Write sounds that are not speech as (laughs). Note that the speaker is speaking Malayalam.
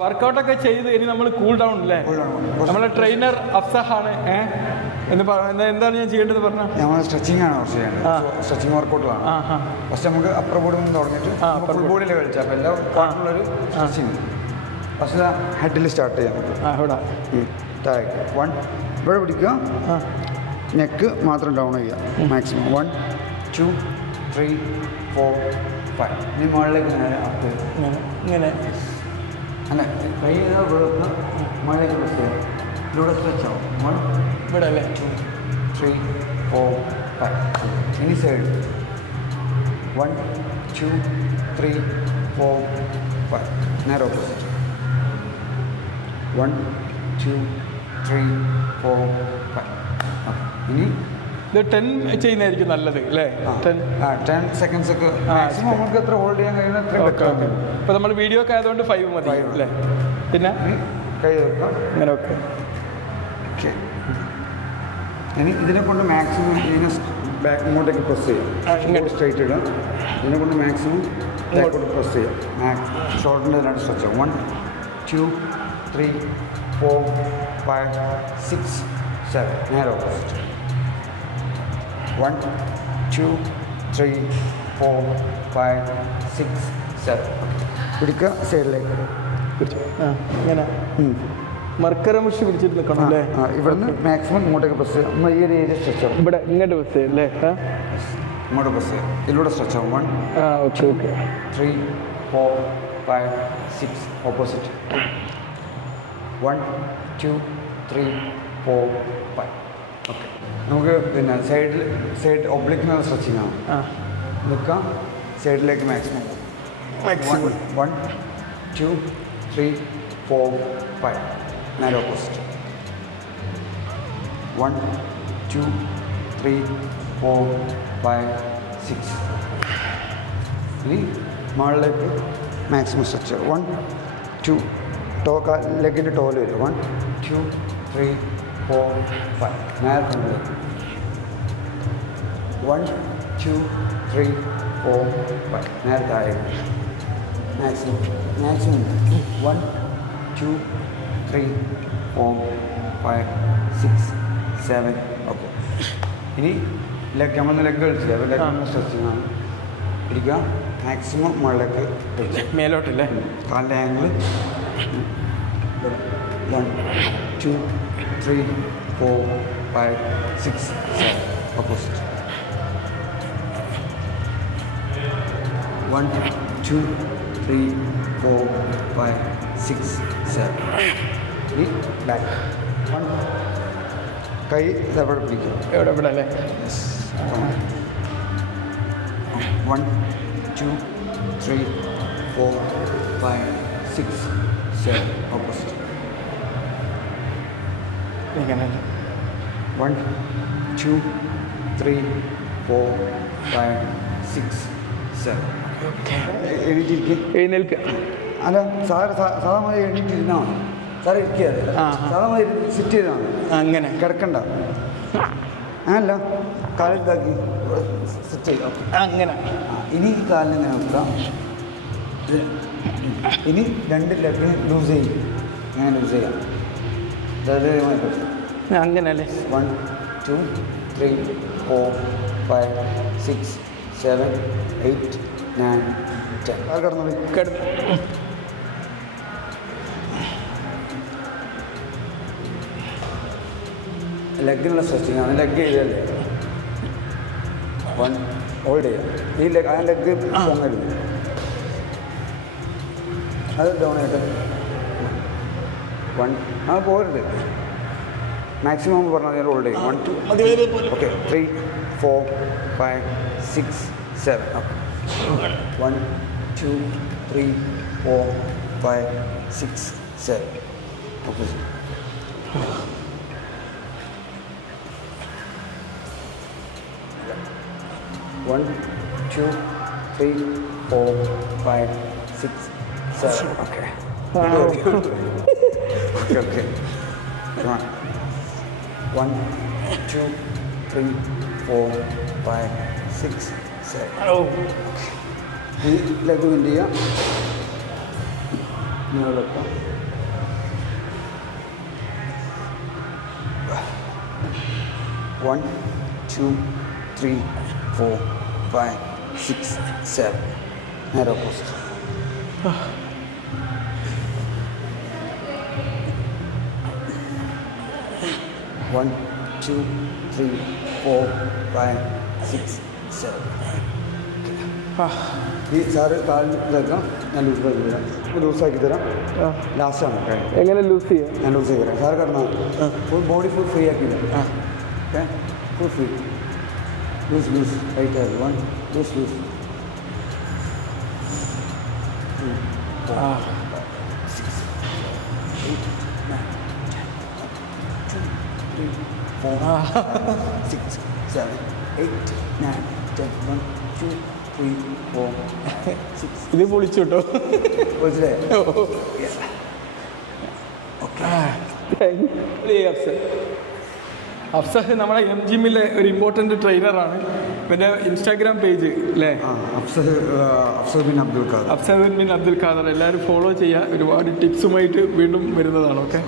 വർക്കൗട്ടൊക്കെ ചെയ്ത് ഇനി നമ്മൾ കൂൾ ഡൗൺ അല്ലേ നമ്മളെ ട്രെയിനർ അഫ്സഹാണ് ഏഹ് എന്ന് പറഞ്ഞ എന്താണ് ഞാൻ ചെയ്യേണ്ടത് പറഞ്ഞ? നമ്മൾ സ്ട്രെച്ചിങ് ആണ് കുറച്ച് ചെയ്യേണ്ടത്. സ്ട്രെച്ചിങ് പക്ഷെ ഫസ്റ്റ് നമുക്ക് അപ്പർ ബോഡി നിന്ന് തുടങ്ങിയിട്ട് ഫുൾ. ബോഡിയിൽ കളിച്ചാൽ അപ്പോൾ എല്ലാ പാർട്ടിലുള്ളൊരു സ്ട്രെച്ചിങ് ഫസ്റ്റ് ഹെഡിൽ സ്റ്റാർട്ട് ചെയ്യാം. ഇവിടെ താഴേക്ക് വൺ ഇവിടെ പിടിക്കുക. നെക്ക് മാത്രം ഡൗൺ ചെയ്യുക. Maximum one two three four five ഇനി മുകളിലേക്ക് ഇങ്ങനെ. അപ്പ് ഇങ്ങനെ. ഇങ്ങനെ അല്ല കൈ ചെയ്താൽ ഇവിടെ നിന്ന് മുകളിലേക്ക് പ്രസ് ചെയ്യാം ഇതിലൂടെ സ്ട്രെച്ച് ആവും വൺ ഇവിടെ അല്ലേ ടു ത്രീ ഫോർ ഫൈവ് ഇനി side one two three four five നേരെ ഓപ്പോസിറ്റ് വൺ ഇത് ടെൻ ചെയ്യുന്നതായിരിക്കും നല്ലത് അല്ലേ? ടെൻ ടെൻ സെക്കൻഡ്സ് ഒക്കെ മാക്സിമം നമുക്ക് എത്ര ഹോൾഡ് ചെയ്യാൻ കഴിയുന്ന ബെറ്റർ ഇപ്പൊ നമ്മൾ വീഡിയോ ഒക്കെ ആയതുകൊണ്ട് ഫൈവ് മതി അല്ലേ? പിന്നെ? കൈ വെക്കാം. ഇങ്ങനെ ഓക്കെ ഓക്കെ ഇനി ഇതിനെ കൊണ്ട് മാക്സിമം ഇതിനെ ബാക്ക് ഇങ്ങോട്ടേക്ക് പ്രസ് ചെയ്യാം. ഇങ്ങോട്ട്. സ്ട്രൈറ്റ് ഇടുക. ഇതിനെ കൊണ്ട് മാക്സിമം ബാക്കോട്ട് പ്രസ് ചെയ്യാം. മാക്സ് ഷോൾഡറിന്റെ രണ്ട് stretch one two three four five six seven നേരെ opposite one two three four five six seven പിടിക്കുക സൈഡിലേക്ക്. പിടിച്ചു? ആ ഇങ്ങനെ. മർക്കര മുഷി പിടിച്ചിട്ട് നിൽക്കണം അല്ലേ? ഇവിടുന്ന് മാക്സിമം ഇങ്ങോട്ടേക്ക് ബസ് ഈ ഒരു ഏരിയ സ്ട്രെച്ച് ആവും. ഇവിടെ ഇങ്ങോട്ട് ബസ് അല്ലേ? ഇങ്ങോട്ട് ബസ് ഇതിലൂടെ സ്ട്രെച്ച് ആവും. One okay okay. Three four five six opposite one two three four five okay. നമുക്ക് പിന്നെ സൈഡിൽ സൈഡ് ഒബ്ലിക്കിനുള്ള സ്ട്രെച്ചിങ് ആണ്. നിൽക്കാം. സൈഡിലേക്ക് maximum maximum one two three four five നേരെ opposite one two three four five six ഇനി മുകളിലേക്ക് maximum stretch one two toe ലെഗിന്റെ ടോൽ വരും. One two three four five മുകളിലേക്ക് one two three four five നേരെ താഴെ maximum maximum one two three four five six seven okay ഇനി ലെഗ് നമ്മൾ ലെഗ് കളിച്ചില്ല അപ്പോൾ ലെഗ് സ്ട്രെച്ചിങ് ആണ് ഇരിക്കുക മാക്സിമം മുകളിലേക്ക് മേലോട്ടല്ലേ കാലിന്റെ angle one two three four five six seven opposite one two three four five six seven ഇനി ബാക്ക് വൺ കൈ ഇതവിടെ പിടിക്കും. എവിടെ ഇവിടെ അല്ലേ? One two three four five six seven opposite ഇങ്ങനെ. One two three four five six seven എഴുതിയിരിക്കുക എഴുതിയിരിക്കും. എഴുന്നേൽക്കുക അല്ല സാർ സാധാരണ എഴുതിയിരുന്നാൽ മതി. സാർ ഇരിക്കുക ആ, ആ. സാധാ മതി സിറ്റ് ചെയ്താൽ മതി. അങ്ങനെ. കിടക്കണ്ട. അല്ല കാലിതാക്കി സിറ്റ് ചെയ്യും. അങ്ങനെ. ഇനി കാലിനെ ഇത് ഇനി രണ്ട് ലെഗ് ലൂസ് ചെയ്യും. അങ്ങനെ ലൂസ് ചെയ്യാം. അല്ലേ one two three four five six seven eight nine ten അത് കിടന്നത് കിടന്ന്? ലെഗിനുള്ള സ്ട്രെച്ചിങ് ആണ്. ലെഗ് ചെയ്തല്ലേ വൺ ഹോൾഡ് ചെയ്യാം. ഈ ലെഗ് ആ ലെഗ് പൊങ്ങരുത് അത് ഡൗൺ ആയിട്ട്. വൺ ആ പോരുത് മാക്സിമം പറഞ്ഞാൽ ഹോൾഡ് ചെയ്യും. One two okay three four five six seven one two three four five six seven okay one two, three, four, five, six, seven. Okay. Okay, okay. Come on. One, two, three, four, five, six, seven. Hello. Deep leg of India. No, look. One, two, three, four, five, six, seven. Narrow post. One, two, three, four, five, six, seven. ഈ സാറ് കാലിൽ ഇതാക്കാം ഞാൻ ലൂസ് ആക്കി തരാം ലൂസാക്കി തരാം ലാസ്റ്റാണ് കഴിഞ്ഞു എങ്ങനെ ലൂസ് ചെയ്യാം ഞാൻ ലൂസ് ചെയ്ത് തരാം സാർ കിടന്നാൽ ഫുൾ ബോഡി ഫുൾ ഫ്രീ ആക്കി തരാം okay full free loose loose right ആയി one loose loose six (laughs) seven, eight, nine, ten, one, two, three, four, (laughs) six. ഇത് പൊളിച്ചു കേട്ടോ അഫ്സഹ് നമ്മുടെ എം ജിമ്മിലെ ഒരു ഇമ്പോർട്ടന്റ് ട്രെയിനറാണ് പിന്നെ ഇൻസ്റ്റാഗ്രാം പേജ് അല്ലേ അഫ്സദ് ബിൻ അബ്ദുൽ ഖാദർ. അഫ്സഹ് ബിൻ അബ്ദുൽ ഖാദർ. എല്ലാവരും ഫോളോ ചെയ്യുക. ഒരുപാട് ടിപ്സുമായിട്ട് വീണ്ടും വരുന്നതാണ് ഓക്കെ